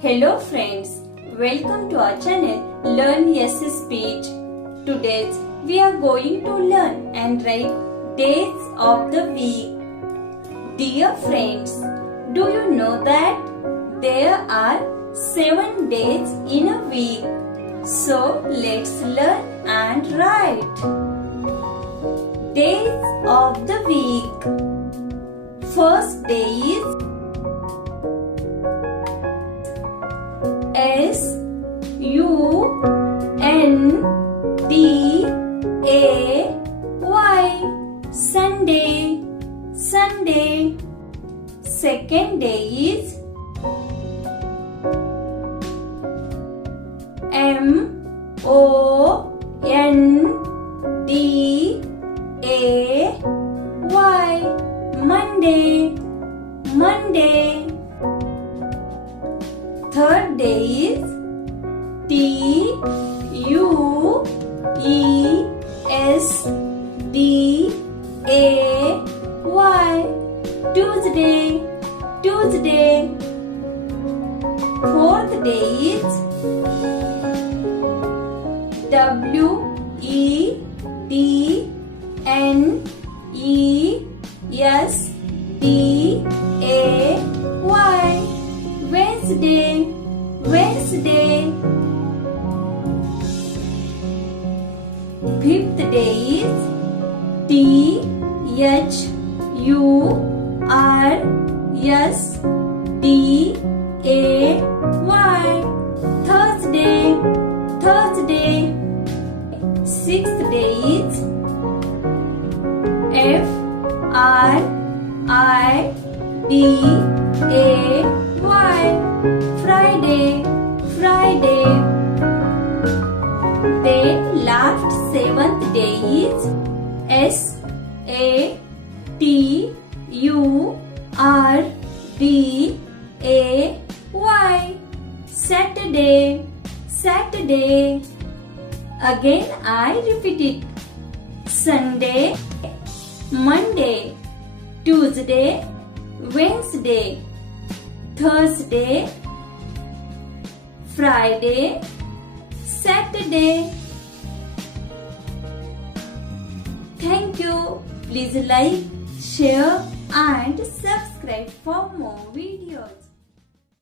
Hello friends, welcome to our channel Learn Yes Speech. Today we are going to learn and write days of the week. Dear friends, do you know that there are 7 days in a week? So let's learn and write. Days of the week. First day is Sunday, Sunday, Sunday. Second day is Monday, Monday, Monday. Third day is Tuesday, Tuesday, Tuesday. Fourth day is Wednesday, Wednesday. Fifth day is Thursday, Thursday. Sixth day is Friday, Friday. Then last 7th day is Saturday, Saturday. Again I repeat it. Sunday, Monday, Tuesday, Wednesday, Thursday, Friday, Saturday. Thank you. Please like, share and subscribe for more videos.